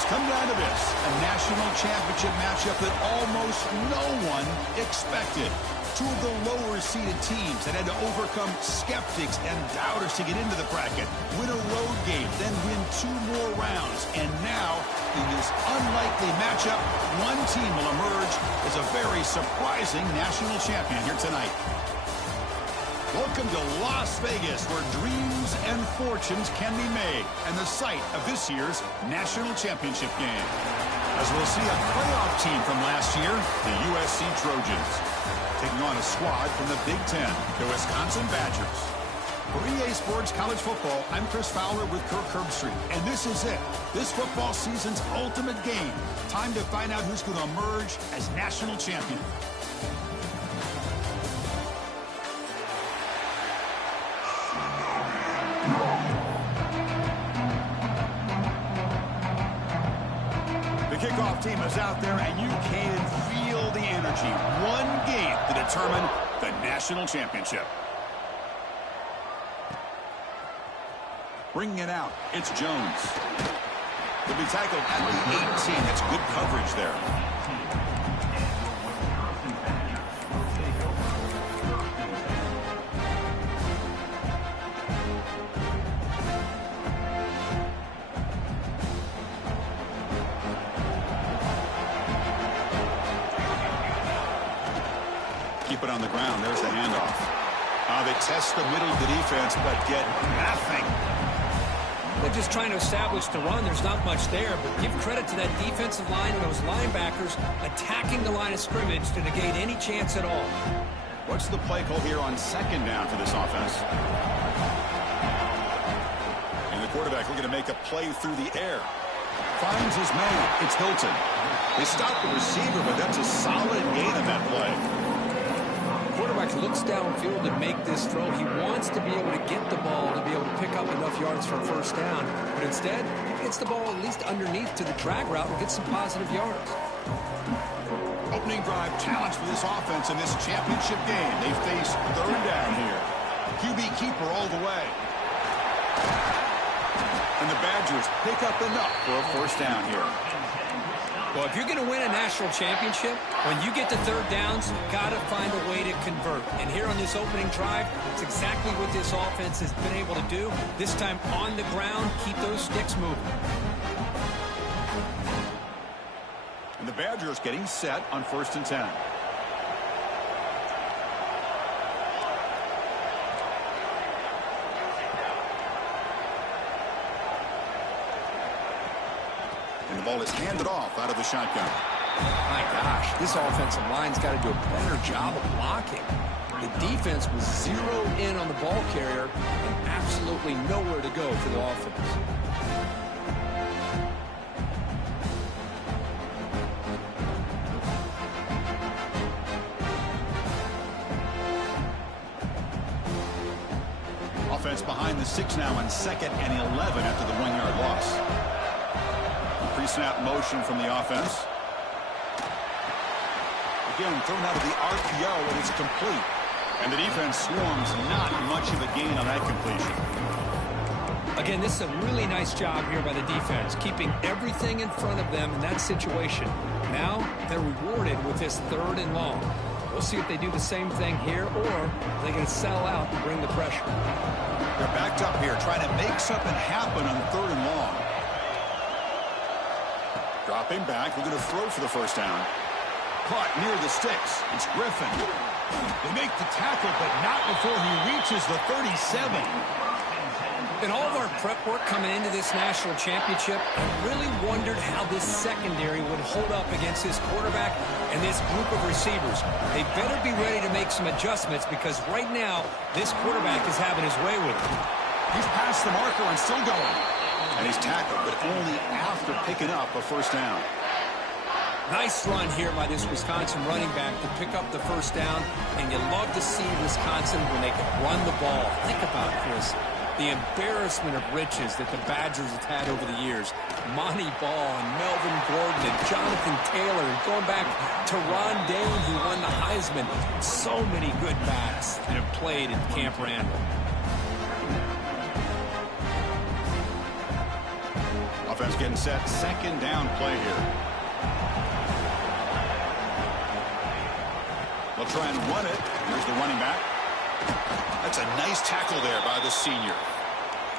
has come down to this, a national championship matchup that almost no one expected. Two of the lower-seeded teams that had to overcome skeptics and doubters to get into the bracket, win a road game, then win 2 more rounds. And now, in this unlikely matchup, one team will emerge as a very surprising national champion here tonight. Welcome to Las Vegas, where dreams and fortunes can be made, and the site of this year's national championship game. As we'll see a playoff team from last year, the USC Trojans, taking on a squad from the Big Ten, the Wisconsin Badgers. For EA Sports College Football, I'm Chris Fowler with Kirk Herbstreit, and this is it. This football season's ultimate game. Time to find out who's going to emerge as national champion. The kickoff team is out there, and you can feel the energy. One game to determine the national championship. Bringing it out, it's Jones. He'll be tackled at the 18. That's good coverage there. Keep it on the ground. There's the handoff. They test the middle of the defense, but get nothing. They're just trying to establish the run. There's not much there, but give credit to that defensive line and those linebackers attacking the line of scrimmage to negate any chance at all. What's the play call here on second down for this offense? And the quarterback looking to make a play through the air. Finds his man. It's Hilton. They stop the receiver, but that's a solid gain on that play. Quarterback looks downfield to make this throw. He wants to be able to get the ball to be able to pick up enough yards for a first down. But instead, he gets the ball at least underneath to the drag route and gets some positive yards. Opening drive challenge for this offense in this championship game. They face third down here. QB keeper all the way. And the Badgers pick up enough for a first down here. Well, if you're going to win a national championship, when you get to third downs, you've got to find a way to convert. And here on this opening drive, it's exactly what this offense has been able to do. This time on the ground, keep those sticks moving. And the Badgers getting set on 1st and 10. And the ball is handed off out of the shotgun. My gosh, this offensive line's got to do a better job of blocking. The defense was zeroed in on the ball carrier and absolutely nowhere to go for the offense. Offense behind the 6 now on 2nd and 11 after the 1-yard loss. Pre-snap motion from the offense. Again, thrown out of the RPO, and it's complete. And the defense swarms, not much of a gain on that completion. Again, this is a really nice job here by the defense, keeping everything in front of them in that situation. Now, they're rewarded with this 3rd and long. We'll see if they do the same thing here, or they can settle out and bring the pressure. They're backed up here, trying to make something happen on 3rd and long. Dropping back, we're going to throw for the first down. Caught near the sticks. It's Griffin. They make the tackle, but not before he reaches the 37. In all of our prep work coming into this national championship, I really wondered how this secondary would hold up against this quarterback and this group of receivers. They better be ready to make some adjustments because right now, this quarterback is having his way with it. He's past the marker and still going. And he's tackled, but only after picking up a first down. Nice run here by this Wisconsin running back to pick up the first down. And you love to see Wisconsin when they can run the ball. Think about it, Chris. The embarrassment of riches that the Badgers have had over the years. Monty Ball and Melvin Gordon and Jonathan Taylor. And going back to Ron Dayne, who won the Heisman. So many good backs that have played in Camp Randall. offense getting set. Second down play here. They'll try and run it. Here's the running back. That's a nice tackle there by the senior.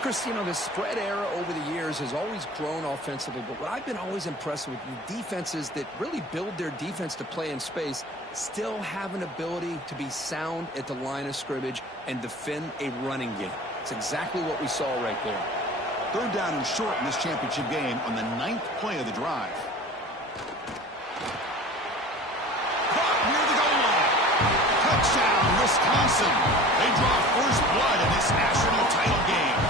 Chris, you know, the spread era over the years has always grown offensively, but what I've been always impressed with defenses that really build their defense to play in space still have an ability to be sound at the line of scrimmage and defend a running game. It's exactly what we saw right there. Third down and short in this championship game on the 9th play of the drive. Caught near the goal line. Touchdown, Wisconsin. They draw first blood in this national title game.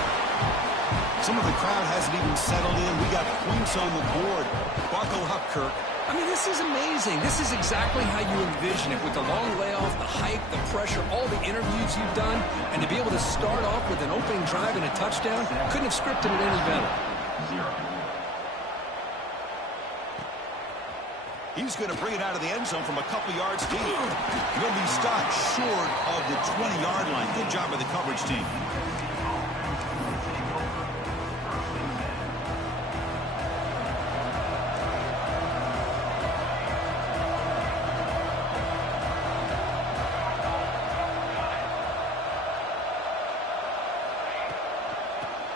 Some of the crowd hasn't even settled in. We got points on the board. Buckle up, Kirk. I mean, this is amazing. This is exactly how you envision it, with the long layoff, the hype, the pressure, all the interviews you've done, and to be able to start off with an opening drive and a touchdown, couldn't have scripted it any better. He's going to bring it out of the end zone from a couple yards deep. He'll be stopped short of the 20-yard line. Good job by the coverage team.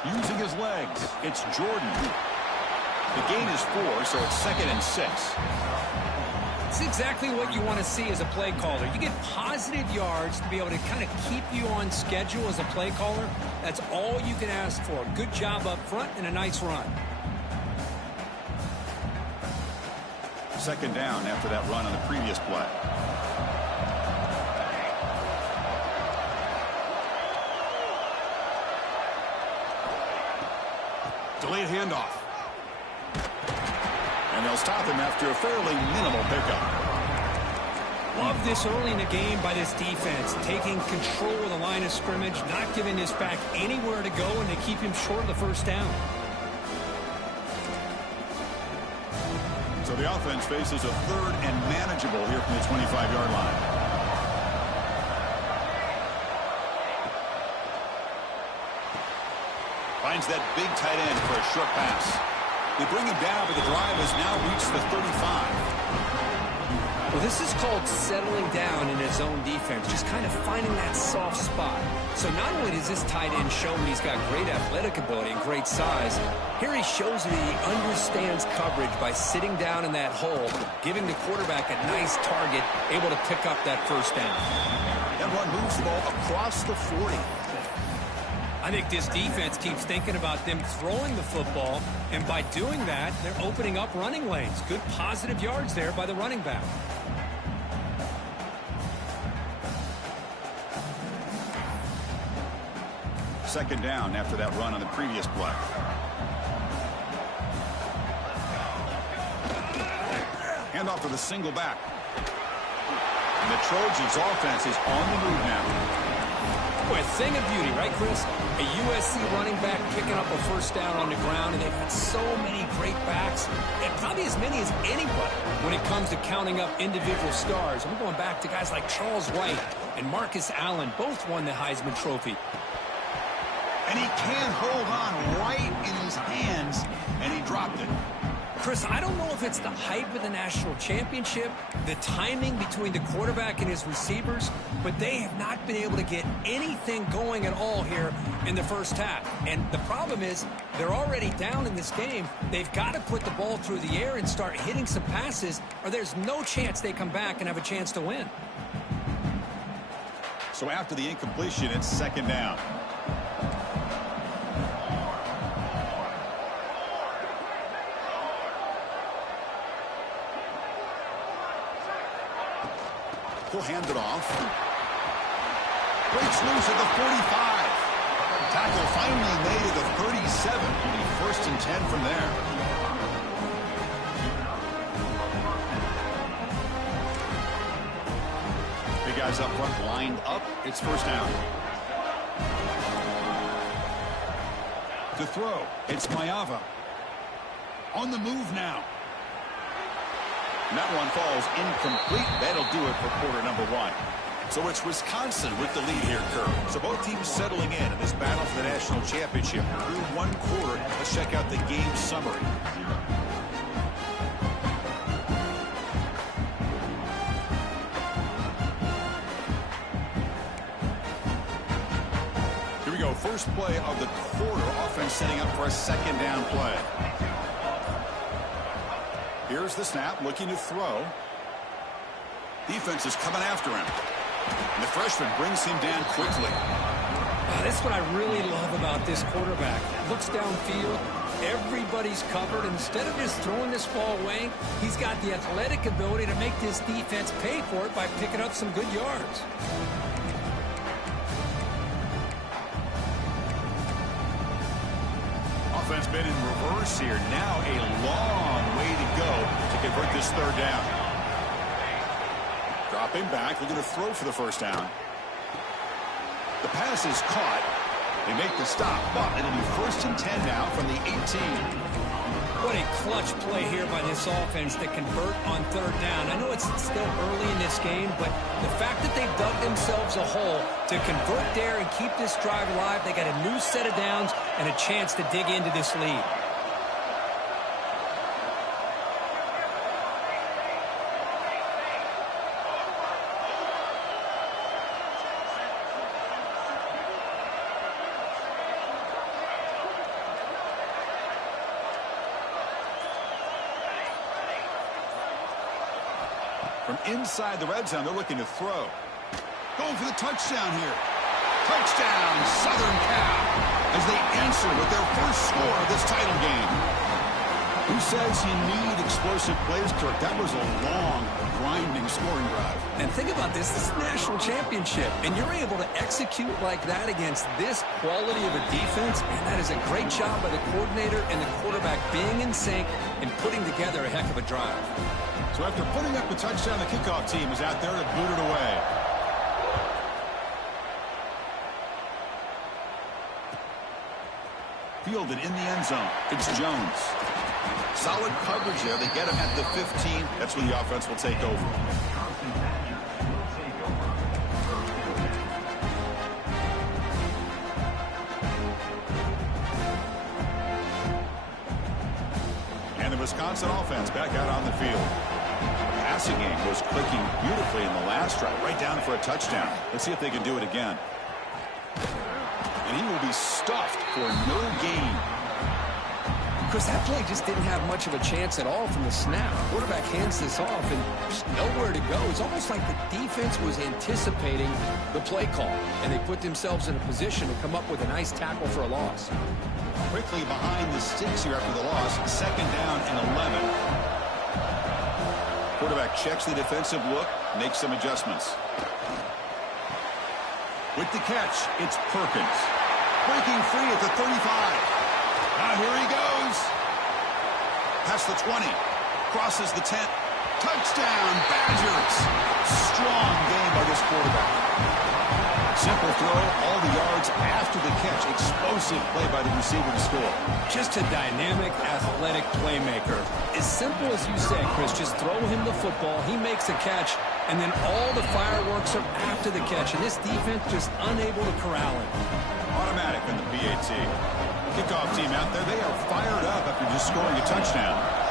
Using his legs, it's Jordan. The gain is 4, so it's 2nd and 6. It's exactly what you want to see as a play caller. You get positive yards to be able to kind of keep you on schedule as a play caller. That's all you can ask for. Good job up front and a nice run. Second down after that run on the previous play. Delayed handoff. And they'll stop him after a fairly minimal pickup. Love this early in the game by this defense, taking control of the line of scrimmage, not giving this back anywhere to go, and they keep him short of the first down. So the offense faces a 3rd and manageable here from the 25-yard line. Finds that big tight end for a short pass. They bring him down, but the drive has now reached the 35. Well, this is called settling down in his own defense, just kind of finding that soft spot. So not only does this tight end show that he's got great athletic ability and great size, here he shows that he understands coverage by sitting down in that hole, giving the quarterback a nice target, able to pick up that first down. That run moves the ball across the 40. I think this defense keeps thinking about them throwing the football, and by doing that, they're opening up running lanes. Good positive yards there by the running back. Second down after that run on the previous play. Handoff to the single back. And the Trojans' offense is on the move now. Boy, a thing of beauty, right, Chris? A USC running back picking up a first down on the ground, and they've got so many great backs, and probably as many as anybody when it comes to counting up individual stars. I'm going back to guys like Charles White and Marcus Allen, both won the Heisman Trophy. And he can't hold on right in his hands, and he dropped it. Chris, I don't know if it's the hype of the national championship, the timing between the quarterback and his receivers, but they have not been able to get anything going at all here in the first half. And the problem is they're already down in this game. They've got to put the ball through the air and start hitting some passes, or there's no chance they come back and have a chance to win. So after the incompletion, it's second down. He'll hand it off. Breaks loose at the 45. Tackle finally made at the 37. It'll be 1st and 10 from there. Big guys up front lined up. It's first down. To throw, it's Mayava. On the move now. And that one falls incomplete. That'll do it for quarter number 1. So it's Wisconsin with the lead here, Kirk. So both teams settling in this battle for the national championship. Through one quarter, let's check out the game summary. Here we go. First play of the quarter. Offense setting up for a second down play. Here's the snap, looking to throw. Defense is coming after him. And the freshman brings him down quickly. That's what I really love about this quarterback. Looks downfield. Everybody's covered. Instead of just throwing this ball away, he's got the athletic ability to make this defense pay for it by picking up some good yards. Offense been in reverse here. Now a long way to go to convert this third down. Dropping back, looking to throw for the first down. The pass is caught. They make the stop, but it'll be 1st and 10 now from the 18. What a clutch play here by this offense to convert on third down. I know it's still early in this game, but the fact that they've dug themselves a hole to convert there and keep this drive alive, they got a new set of downs and a chance to dig into this lead. From inside the red zone, they're looking to throw. Going for the touchdown here. Touchdown, Southern Cal, as they answer with their first score of this title game. Who says you need explosive plays, Kirk? That was a long, grinding scoring drive. And think about this. This is a national championship, and you're able to execute like that against this quality of a defense, and that is a great job by the coordinator and the quarterback being in sync and putting together a heck of a drive. So after putting up a touchdown, the kickoff team is out there to boot it away. Fielded in the end zone. It's Jones. Solid coverage there. They get him at the 15. That's when the offense will take over. And the Wisconsin offense back out on the field. The passing game was clicking beautifully in the last drive, right down for a touchdown. Let's see if they can do it again. And he will be stuffed for no gain. Because that play just didn't have much of a chance at all from the snap. Quarterback hands this off and just nowhere to go. It's almost like the defense was anticipating the play call, and they put themselves in a position to come up with a nice tackle for a loss. Quickly behind the sticks here after the loss. 2nd down and 11. Quarterback checks the defensive look, makes some adjustments. With the catch, it's Perkins. Breaking free at the 35. Now here he goes. Past the 20. Crosses the 10. Touchdown, Badgers. Strong game by this quarterback. Simple throw, all the yards after the catch. Explosive play by the receiver to score. Just a dynamic, athletic playmaker. As simple as you say, Chris, just throw him the football, he makes a catch, and then all the fireworks are after the catch. And this defense just unable to corral him. Automatic in the PAT. Kickoff team out there, they are fired up after just scoring a touchdown.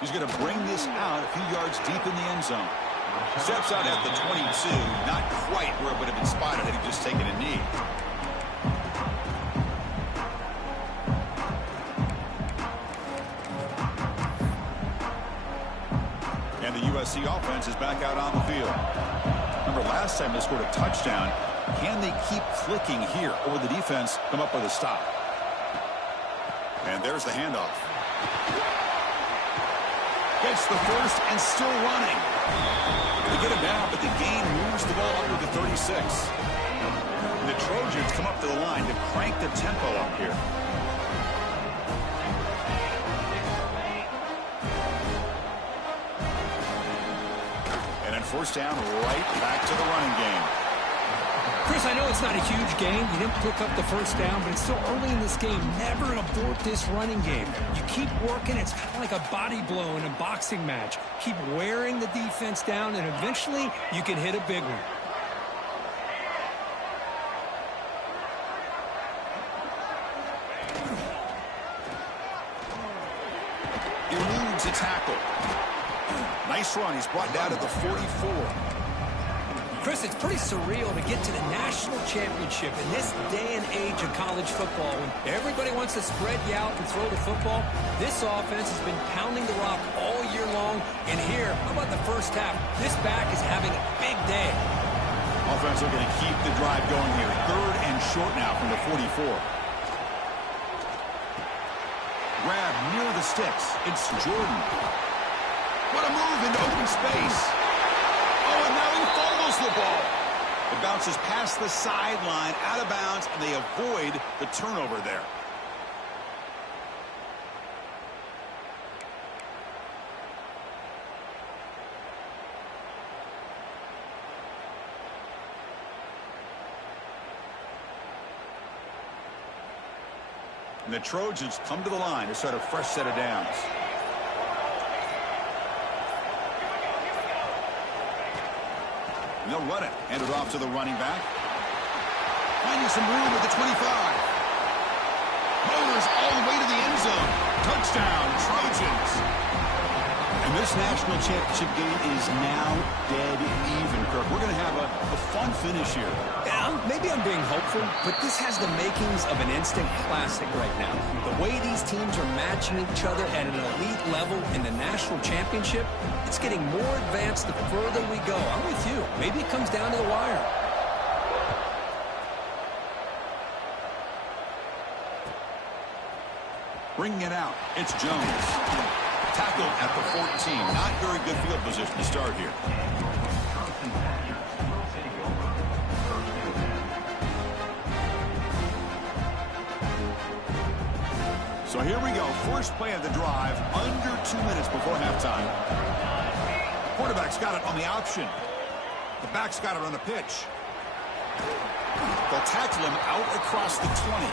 He's going to bring this out a few yards deep in the end zone. Steps out at the 22. Not quite where it would have been spotted had he just taken a knee. And the USC offense is back out on the field. Remember, last time they scored a touchdown. Can they keep clicking here, or will the defense come up with a stop? And there's the handoff. Gets the first and still running. They get him down, but the gain moves the ball up to the 36. And the Trojans come up to the line to crank the tempo up here. And then 1st down, right back to the running game. Chris, I know it's not a huge game. You didn't pick up the first down, but it's still early in this game. Never abort this running game. You keep working. It's kind of like a body blow in a boxing match. Keep wearing the defense down, and eventually you can hit a big one. Eludes a tackle. Nice run. He's brought down to the 44. Chris, it's pretty surreal to get to the national championship in this day and age of college football when everybody wants to spread you out and throw the football. This offense has been pounding the rock all year long. And here, how about the first half? This back is having a big day. Offense looking to keep the drive going here. 3rd and short now from the 44. Grab near the sticks. It's Jordan. What a move into open space. Oh, and now he fumbles the ball. It bounces past the sideline, out of bounds, and they avoid the turnover there. And the Trojans come to the line to start a fresh set of downs. And they'll run it. Hand it off to the running back. Finding some room at the 25. Motors all the way to the end zone. Touchdown, Trojans. And this national championship game is now dead even, Kirk. We're going to have a fun finish here. Yeah, maybe I'm being hopeful, but this has the makings of an instant classic right now. The way these teams are matching each other at an elite level in the national championship, it's getting more advanced the further we go. I'm with you. Maybe it comes down to the wire. Bringing it out, it's Jones. Tackled at the 14. Not very good field position to start here. So here we go. First play of the drive, under 2 minutes before halftime. Quarterback's got it on the option. The back's got it on the pitch. They'll tackle him out across the 20.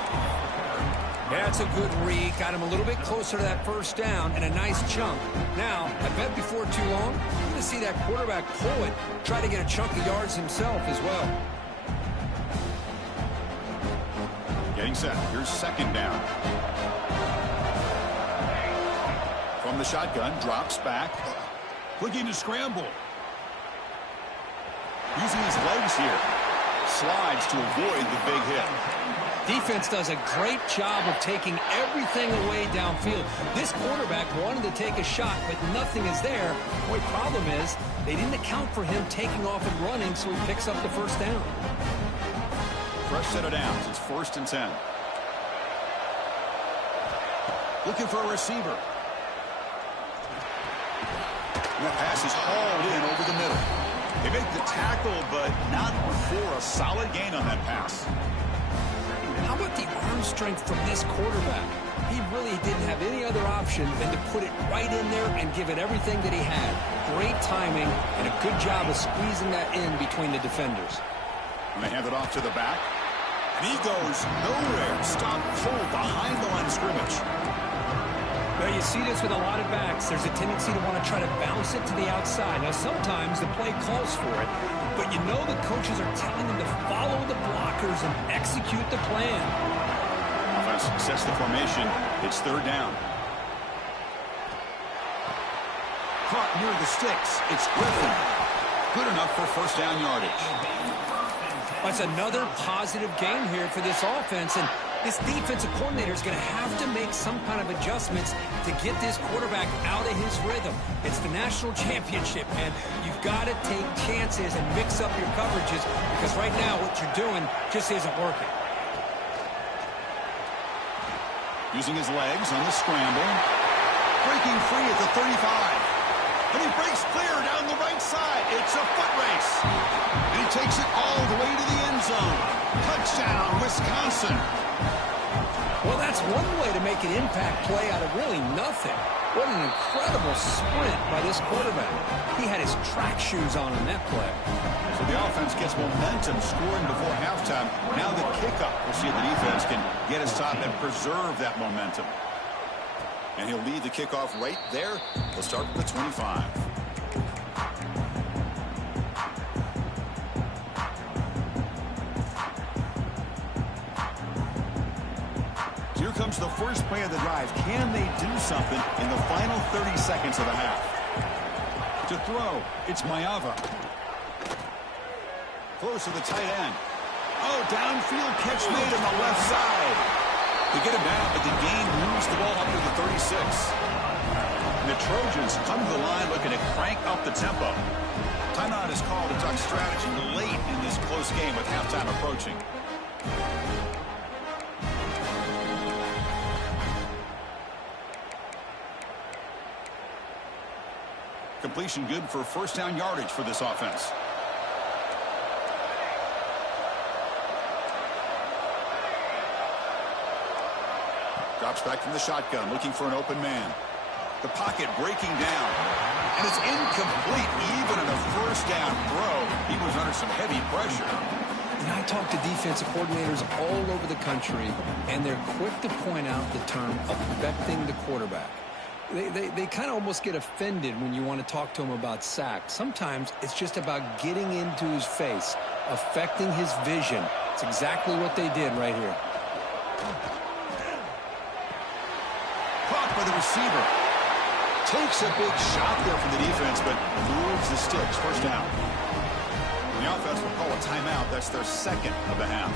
That's a good read. Got him a little bit closer to that first down and a nice chunk. Now, I bet before too long, you're going to see that quarterback pull it, try to get a chunk of yards himself as well. Getting set. Here's 2nd down. From the shotgun, drops back. Looking to scramble. Using his legs here. Slides to avoid the big hit. Defense does a great job of taking everything away downfield. This quarterback wanted to take a shot, but nothing is there. The only problem is they didn't account for him taking off and running, so he picks up the first down. Fresh set of downs. It's 1st and 10. Looking for a receiver. And that pass is hauled in over the middle. They make the tackle, but not for a solid gain on that pass. How about the arm strength from this quarterback? He really didn't have any other option than to put it right in there and give it everything that he had. Great timing and a good job of squeezing that in between the defenders. And they hand it off to the back. And he goes nowhere. Stop full behind the line of scrimmage. Well, you see this with a lot of backs. There's a tendency to want to try to bounce it to the outside. Now, sometimes the play calls for it, but you know the coaches are telling them to follow the blockers and execute the plan. Offense sets the formation. It's 3rd down. Caught near the sticks. It's Griffin. Good enough for 1st down yardage. That's another positive game here for this offense, and this defensive coordinator is going to have to make some kind of adjustments to get this quarterback out of his rhythm. It's the national championship, man. You've got to take chances and mix up your coverages because right now what you're doing just isn't working. Using his legs on the scramble. Breaking free at the 35. And he breaks clear down the right side. It's a foot race. And he takes it all the way to the end zone. Touchdown, Wisconsin. Well, that's one way to make an impact play out of really nothing. What an incredible sprint by this quarterback. He had his track shoes on that play. So the offense gets momentum scoring before halftime. Now the kickoff. We'll see if the defense can get a stop and preserve that momentum. And he'll lead the kickoff right there. We'll start with the 25. Here comes the first play of the drive. Can they do something in the final 30 seconds of the half? To throw, it's Maiava. Close to the tight end. Oh, downfield catch made on the left side. They get him down, but the gain moves the ball up to the 36. And the Trojans come to the line looking to crank up the tempo. Timeout is called to talk strategy late in this close game with halftime approaching. Completion good for first down yardage for this offense. Drops back from the shotgun, looking for an open man. The pocket breaking down. And it's incomplete, even in a first down throw. He was under some heavy pressure. And I talk to defensive coordinators all over the country, and they're quick to point out the term affecting the quarterback. They kind of almost get offended when you want to talk to them about sacks. Sometimes it's just about getting into his face, affecting his vision. It's exactly what they did right here. Caught by the receiver. Takes a big shot there from the defense, but moves the sticks. First down. The offense will call a timeout. That's their second of the half.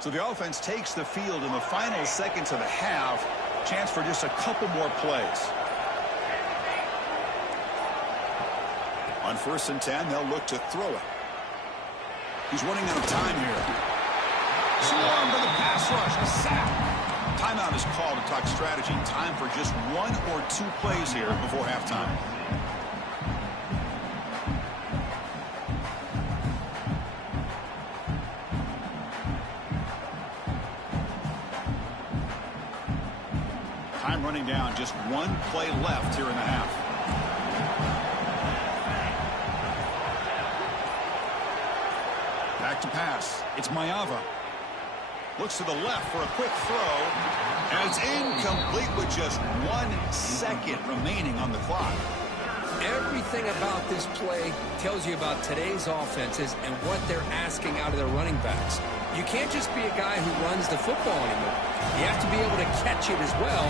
So the offense takes the field in the final seconds of the half. Chance for just a couple more plays. On 1st and 10, they'll look to throw it. He's running out of time here. Swarmed by the pass rush. A sack. Timeout is called to talk strategy. Time for just 1 or 2 plays here before halftime. Time running down. Just 1 play left here in the half. Back to pass. It's Maiava. Looks to the left for a quick throw. And it's incomplete with just 1 second remaining on the clock. Everything about this play tells you about today's offenses and what they're asking out of their running backs. You can't just be a guy who runs the football anymore. You have to be able to catch it as well,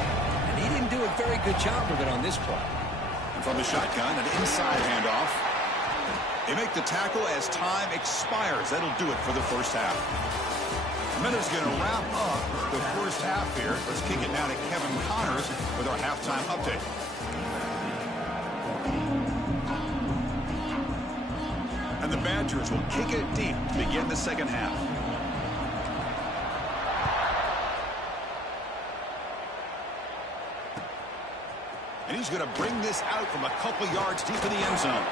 and he didn't do a very good job of it on this play. And from the shotgun, an inside handoff. They make the tackle as time expires. That'll do it for the first half. Miller's going to wrap up the first half here. Let's kick it now to Kevin Connors with our halftime update. And the Badgers will kick it deep to begin the second half. And he's going to bring this out from a couple yards deep in the end zone.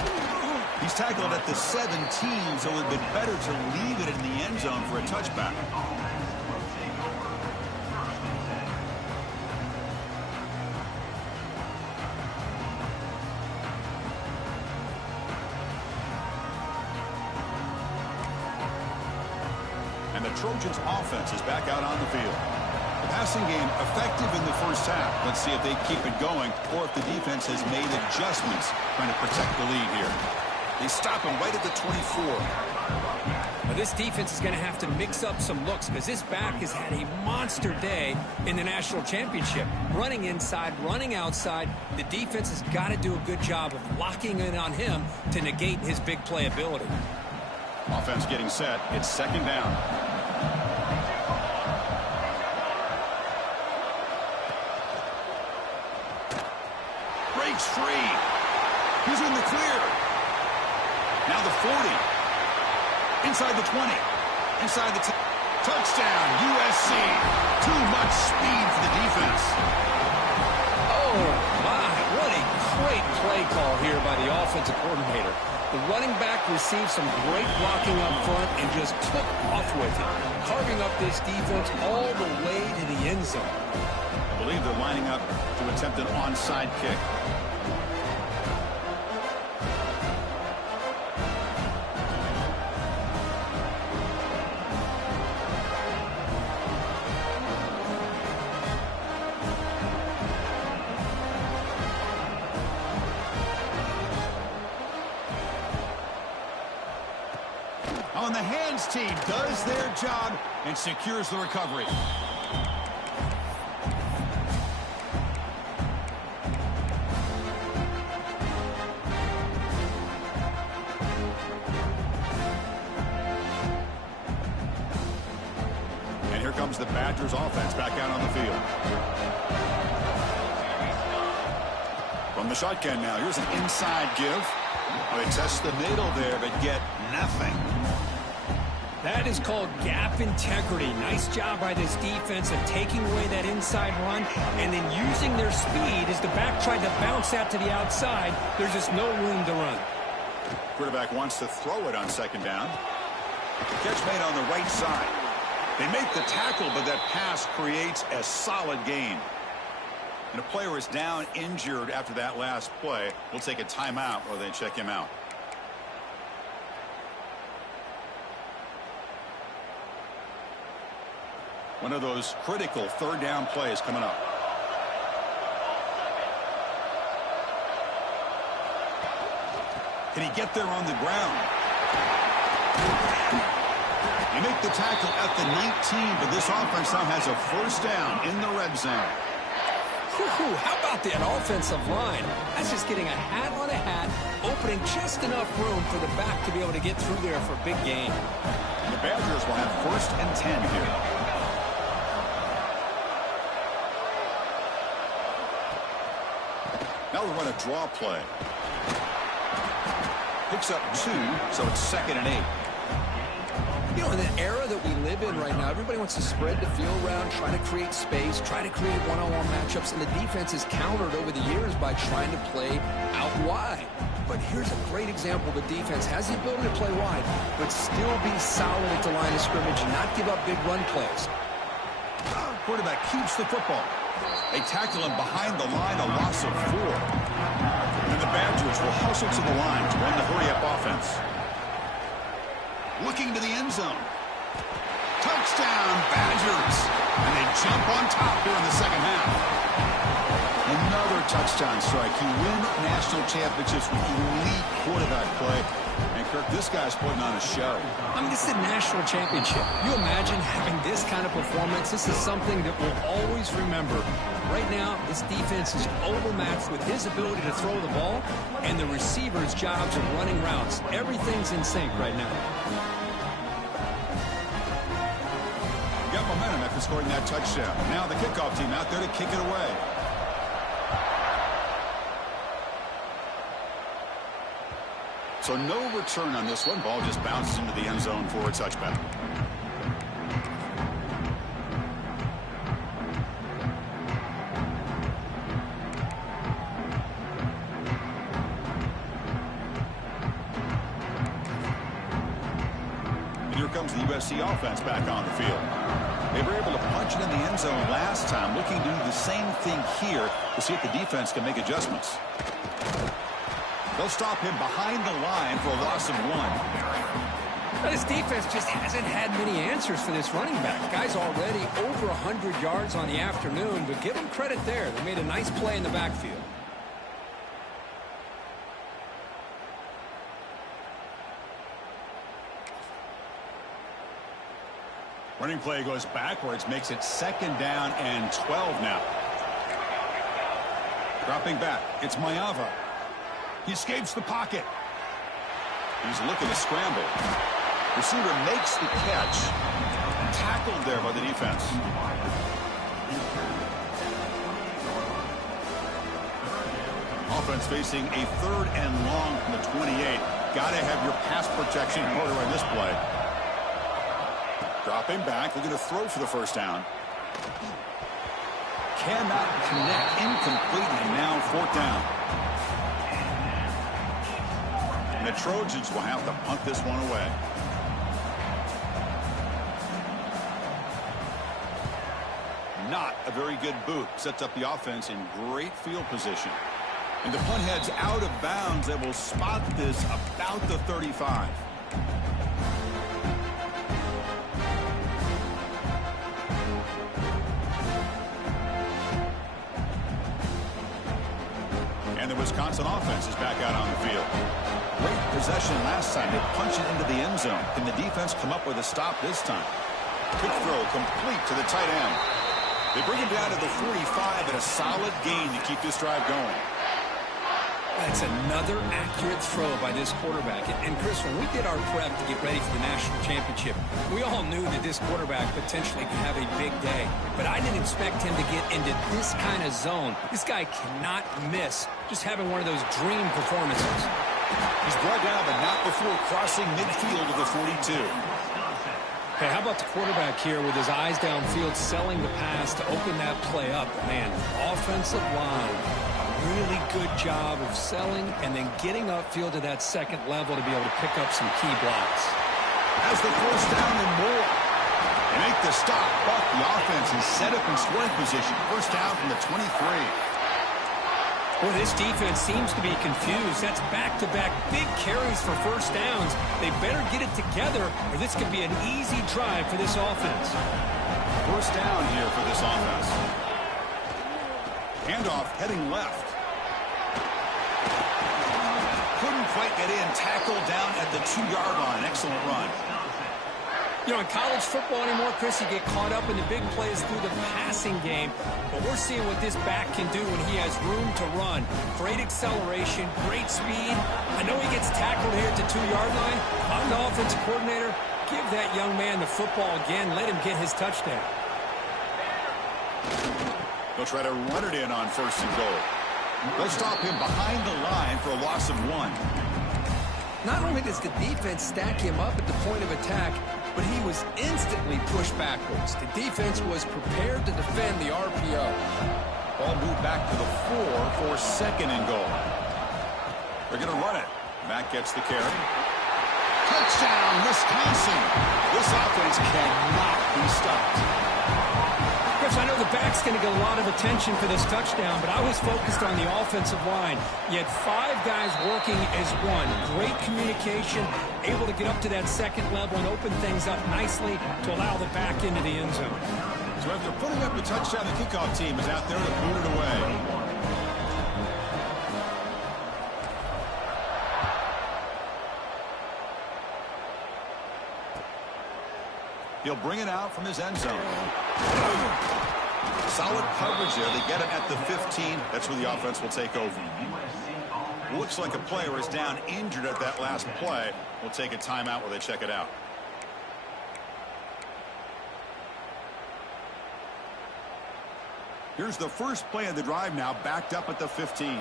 He's tackled at the 17, so it would have been better to leave it in the end zone for a touchback. And the Trojans' offense is back out on the field. The passing game effective in the first half. Let's see if they keep it going or if the defense has made adjustments trying to protect the lead here. They stop him right at the 24. Well, this defense is going to have to mix up some looks because this back has had a monster day in the national championship. Running inside, running outside. The defense has got to do a good job of locking in on him to negate his big play ability. Offense getting set. It's second down. Breaks free. He's in the clear. Now the 40. Inside the 20. Inside the 10. Touchdown, USC. Too much speed for the defense. Oh, my. What a great play play call here by the offensive coordinator. The running back received some great blocking up front and just took off with it, carving up this defense all the way to the end zone. I believe they're lining up to attempt an onside kick. On the hands team does their job and secures the recovery. And here comes the Badgers offense back out on the field. From the shotgun now, here's an inside give. Oh, they test the middle there, but get nothing. That is called gap integrity. Nice job by this defense of taking away that inside run and then using their speed as the back tried to bounce that to the outside. There's just no room to run. Quarterback wants to throw it on second down. Catch made on the right side. They make the tackle, but that pass creates a solid gain. And a player is down injured after that last play. We'll take a timeout while they check him out. One of those critical third down plays coming up. Can he get there on the ground? You make the tackle at the 19, but this offense now has a first down in the red zone. How about that offensive line? That's just getting a hat on a hat, opening just enough room for the back to be able to get through there for a big gain. And the Badgers will have first and 10 here. Now we run a draw play. Picks up 2, so it's 2nd and 8. You know, in the era that we live in right now, everybody wants to spread the field around, try to create space, try to create one-on-one matchups, and the defense is countered over the years by trying to play out wide. But here's a great example. The defense has the ability to play wide, but still be solid at the line of scrimmage and not give up big run plays. Quarterback keeps the football. They tackle him behind the line, a loss of 4. And the Badgers will hustle to the line to run the hurry-up offense. Looking to the end zone. Touchdown, Badgers. And they jump on top here in the second half. Another touchdown strike. You win national championships with elite quarterback play. And, Kirk, this guy's putting on a show. I mean, this is a national championship. You imagine having this kind of performance? This is something that we'll always remember. Right now, this defense is overmatched with his ability to throw the ball and the receiver's jobs of running routes. Everything's in sync right now. Got momentum after scoring that touchdown. Now the kickoff team out there to kick it away. So no return on this one. Ball just bounces into the end zone for a touchback. And here comes the USC offense back on the field. They were able to punch it in the end zone last time, looking to do the same thing here to see if the defense can make adjustments. They'll stop him behind the line for a loss of 1. This defense just hasn't had many answers for this running back. Guy's already over 100 yards on the afternoon, but give him credit there. They made a nice play in the backfield. Running play goes backwards, makes it 2nd down and 12 now. Dropping back, it's Mayava. He escapes the pocket. He's looking to scramble. Receiver makes the catch. Tackled there by the defense. Offense facing a 3rd and long from the 28. Got to have your pass protection in order on this play. Dropping back, looking to throw for the first down. Cannot connect, incomplete, and now 4th down. And the Trojans will have to punt this one away. Not a very good boot. Sets up the offense in great field position. And the punt heads out of bounds. They will spot this about the 35. And the Wisconsin offense is back out on the field. Great possession last time. They punch it into the end zone. Can the defense come up with a stop this time? Quick throw complete to the tight end. They bring him down to the 45 and a solid gain to keep this drive going. That's another accurate throw by this quarterback. And Chris, when we did our prep to get ready for the national championship, we all knew that this quarterback potentially could have a big day. But I didn't expect him to get into this kind of zone. This guy cannot miss just having one of those dream performances. He's brought down, but not before crossing midfield of the 42. Hey, how about the quarterback here with his eyes downfield, selling the pass to open that play up? Man, offensive line, really good job of selling and then getting upfield to that second level to be able to pick up some key blocks. Has the first down and more. They make the stop, but the offense is set up in scoring position. First down from the 23. Well, this defense seems to be confused. That's back-to-back big carries for first downs. They better get it together, or this could be an easy drive for this offense. First down here for this offense. Handoff heading left. Couldn't quite get in. Tackled down at the 2-yard line. Excellent run. You know, in college football anymore, Chris, you get caught up in the big plays through the passing game. But we're seeing what this back can do when he has room to run. Great acceleration, great speed. I know he gets tackled here at the 2-yard line. I'm the offensive coordinator. Give that young man the football again. Let him get his touchdown. They'll try to run it in on first and goal. They'll stop him behind the line for a loss of 1. Not only does the defense stack him up at the point of attack, but he was instantly pushed backwards. The defense was prepared to defend the RPO. Ball moved back to the 4 for second and goal. They're going to run it. Matt gets the carry. Touchdown, Wisconsin. This offense cannot be stopped. Chris, I know the back's going to get a lot of attention for this touchdown, but I was focused on the offensive line. You had 5 guys working as one. Great communication, able to get up to that second level and open things up nicely to allow the back into the end zone. So after putting up the touchdown, the kickoff team is out there to boot it away. He'll bring it out from his end zone. Solid coverage there. They get him at the 15. That's where the offense will take over. Looks like a player is down injured at that last play. We'll take a timeout while they check it out. Here's the first play of the drive now, backed up at the 15.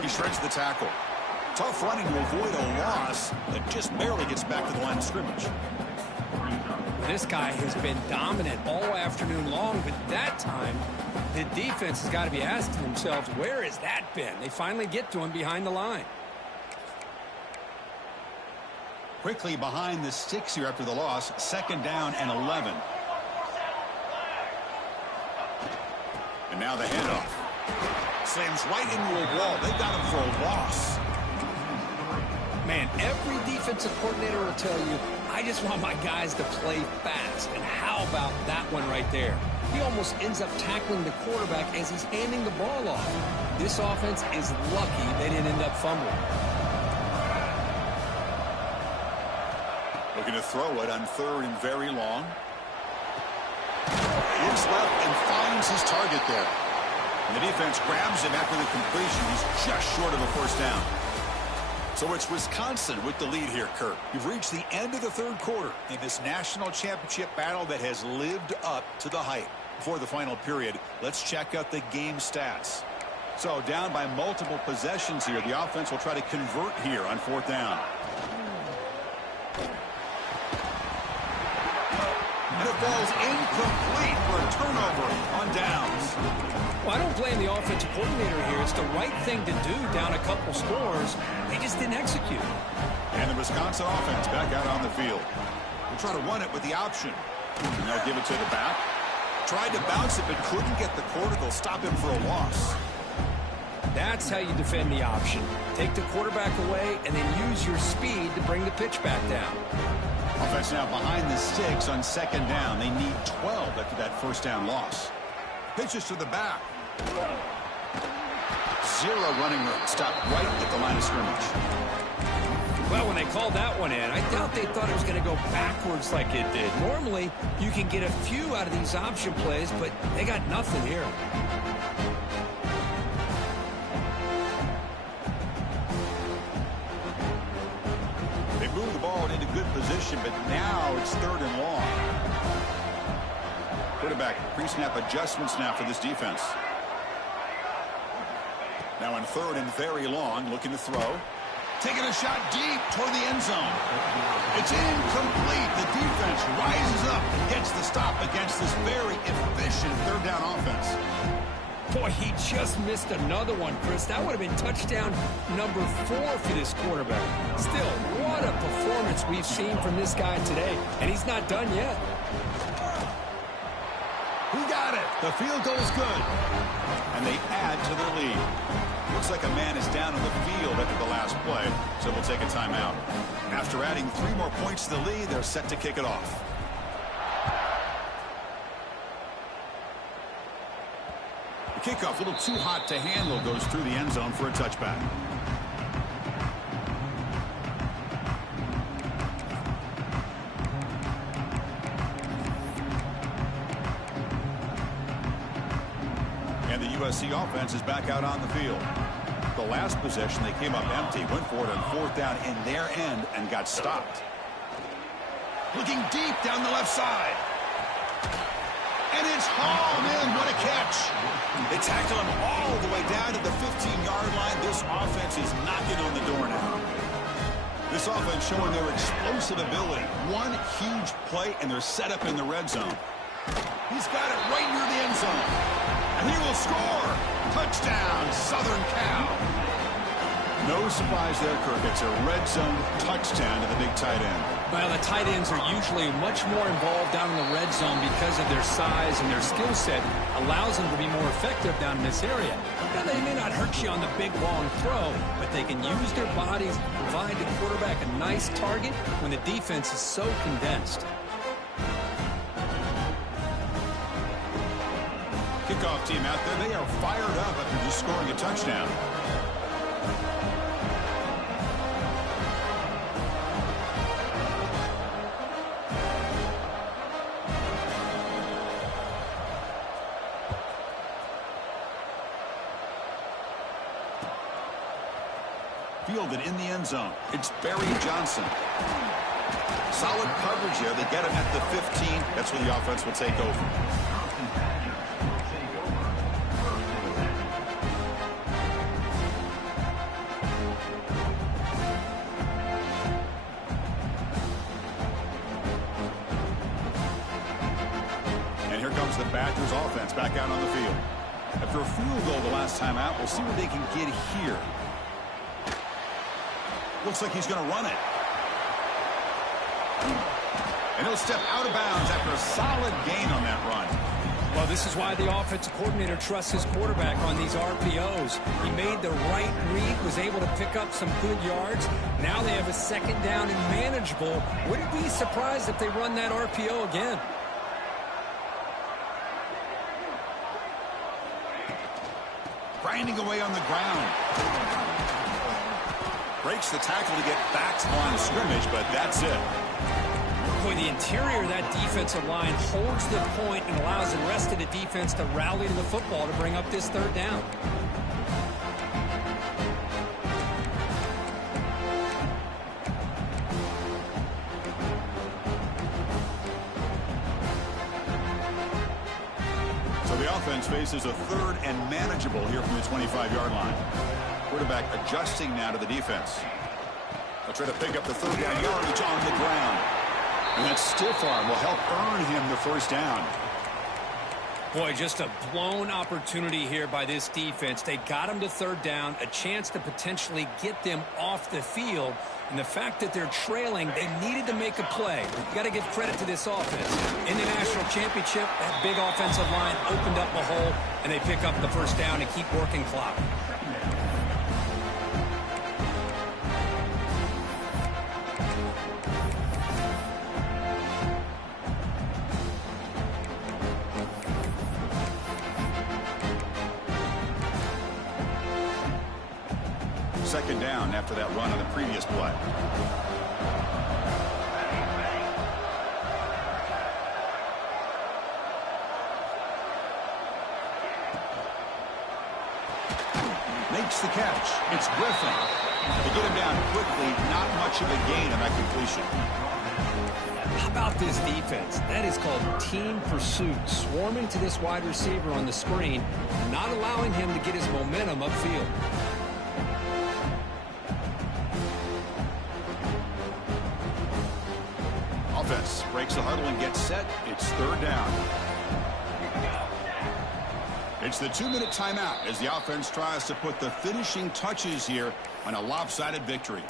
He shreds the tackle. Tough running to avoid a loss that just barely gets back to the line of scrimmage. This guy has been dominant all afternoon long, but that time, the defense has got to be asking themselves, where has that been? They finally get to him behind the line. Quickly behind the sticks here after the loss. Second down and 11. And now the handoff. Slams right into a wall. They got him for a loss. Man, every defensive coordinator will tell you, I just want my guys to play fast. And how about that one right there? He almost ends up tackling the quarterback as he's handing the ball off. This offense is lucky they didn't end up fumbling. Looking to throw it on third and very long. Looks left and finds his target there. And the defense grabs him after the completion. He's just short of a first down. So it's Wisconsin with the lead here, Kirk. You've reached the end of the third quarter in this national championship battle that has lived up to the hype. Before the final period, let's check out the game stats. So down by multiple possessions here, the offense will try to convert here on fourth down. And it falls incomplete for a turnover on downs. Well, I don't blame the offensive coordinator here. It's the right thing to do down a couple scores. They just didn't execute. And the Wisconsin offense back out on the field. We'll try to run it with the option. And they'll give it to the back. Tried to bounce it, but couldn't get the quarterback. Stop him for a loss. That's how you defend the option. Take the quarterback away and then use your speed to bring the pitch back down. Offense now behind the 6 on second down. They need 12 after that first down loss. Pitches to the back. Zero running room. Stopped right at the line of scrimmage. Well, when they called that one in, I doubt they thought it was going to go backwards like it did. Normally, you can get a few out of these option plays, but they got nothing here. They moved the ball into good position, but now it's third and long. Quarterback pre-snap adjustments now for this defense. Now in third and very long, looking to throw. Taking a shot deep toward the end zone. It's incomplete. The defense rises up and gets the stop against this very efficient third down offense. Boy, he just missed another one, Chris. That would have been touchdown number 4 for this quarterback. Still, what a performance we've seen from this guy today. And he's not done yet. He got it. The field goal is good. And they add to their lead. Looks like a man is down on the field after the last play, so we'll take a timeout. After adding 3 more points to the lead, they're set to kick it off. The kickoff, a little too hot to handle, goes through the end zone for a touchback. And the USC offense is back out on the field. The last possession, they came up empty, went for it on fourth down in their end and got stopped. Looking deep down the left side. And it's hauled in. What a catch. They tackled him all the way down to the 15-yard line. This offense is knocking on the door now. This offense showing their explosive ability. One huge play, and they're set up in the red zone. He's got it right near the end zone. And he will score. Touchdown, Southern Cal. No surprise there, Kirk. It's a red zone touchdown to the big tight end. Well, the tight ends are usually much more involved down in the red zone because of their size and their skill set. Allows them to be more effective down in this area. Now, they may not hurt you on the big, long throw, but they can use their bodies, provide the quarterback a nice target when the defense is so condensed. Kickoff team out there. They are fired up after just scoring a touchdown. Fielded in the end zone. It's Barry Johnson. Solid coverage here. They get him at the 15. That's where the offense will take over. And here comes the Badgers offense back out on the field. After a field goal the last time out, we'll see what they can get here. Looks like he's going to run it. And he'll step out of bounds after a solid gain on that run. Well, this is why the offensive coordinator trusts his quarterback on these RPOs. He made the right read, was able to pick up some good yards. Now they have a second down and manageable. Wouldn't be surprised if they run that RPO again. Grinding away on the ground. Breaks the tackle to get back to the line of scrimmage, but that's it. Boy, the interior of that defensive line holds the point and allows the rest of the defense to rally to the football to bring up this third down. So the offense faces a third and manageable here from the 25-yard line. Quarterback adjusting now to the defense. They'll try to pick up the third down yardage on the ground. And that stiff arm will help earn him the first down. Boy, just a blown opportunity here by this defense. They got him to third down, a chance to potentially get them off the field. And the fact that they're trailing, they needed to make a play. You got to give credit to this offense. In the national championship, that big offensive line opened up a hole, and they pick up the first down and keep working clock. Second down after that run on the previous play. Makes the catch. It's Griffin. They get him down quickly. Not much of a gain on that completion. How about this defense? That is called team pursuit. Swarming to this wide receiver on the screen, not allowing him to get his momentum upfield. Offense breaks the huddle and gets set. It's third down. It's the 2-minute timeout as the offense tries to put the finishing touches here on a lopsided victory.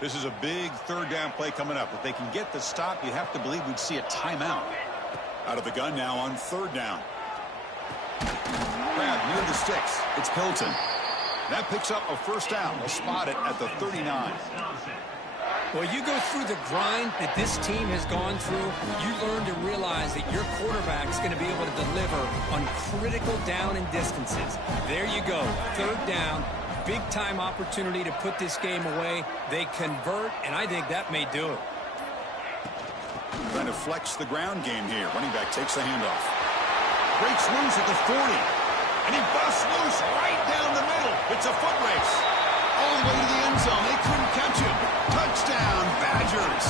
This is a big third down play coming up. If they can get the stop, you have to believe we'd see a timeout. Out of the gun now on third down. Grab near the sticks. It's Hilton. That picks up a first down. We'll spot it at the 39. Well, you go through the grind that this team has gone through, you learn to realize that your quarterback's going to be able to deliver on critical down and distances. There you go. Third down. Big-time opportunity to put this game away. They convert, and I think that may do it. Trying to flex the ground game here. Running back takes the handoff. Breaks loose at the 40. And he busts loose right down the middle. It's a foot race. All the way to the end zone. They couldn't catch him. Touchdown, Badgers.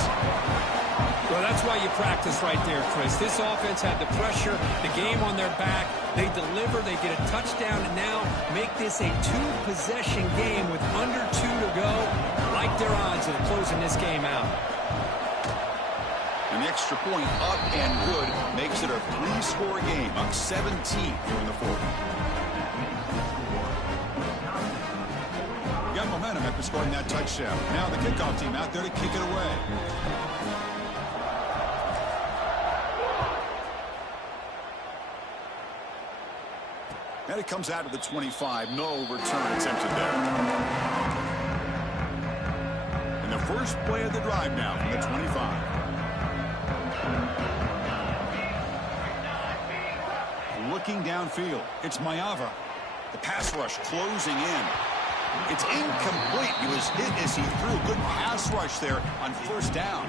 Well, that's why you practice right there, Chris. This offense had the pressure, the game on their back. They deliver, they get a touchdown, and now make this a two-possession game with under 2 to go. Like their odds of closing this game out. And the extra point up and good makes it a 3-score game, up 17 here in the fourth. Got momentum after scoring that touchdown. Now the kickoff team out there to kick it away. And it comes out of the 25. No return attempted there. And the first play of the drive now from the 25. Looking downfield, it's Mayava. The pass rush closing in. It's incomplete. He was hit as he threw a good pass rush there on first down.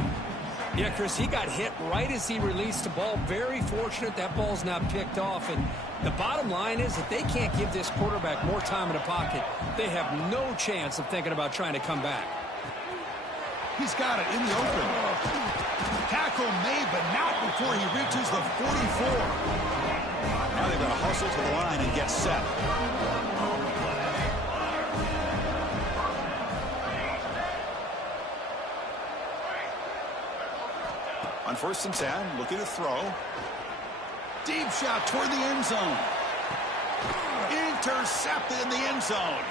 Yeah, Chris, he got hit right as he released the ball. Very fortunate that ball's not picked off. And the bottom line is that they can't give this quarterback more time in the pocket. They have no chance of thinking about trying to come back. He's got it in the open. Tackle made, but not before he reaches the 44. Now they've got to hustle to the line and get set. On 1st and 10, looking to throw. Deep shot toward the end zone. Intercepted in the end zone.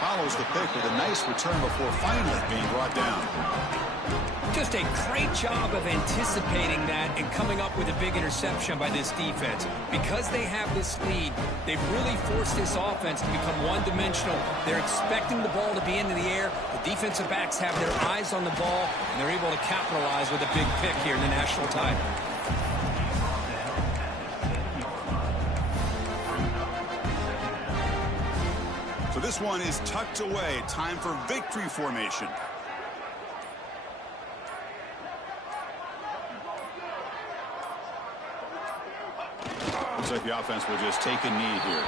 Follows the pick with a nice return before finally being brought down. Just a great job of anticipating that and coming up with a big interception by this defense. Because they have this lead, they've really forced this offense to become one-dimensional. They're expecting the ball to be into the air. The defensive backs have their eyes on the ball, and they're able to capitalize with a big pick here in the national title. So this one is tucked away. Time for victory formation. Looks like the offense will just take a knee here.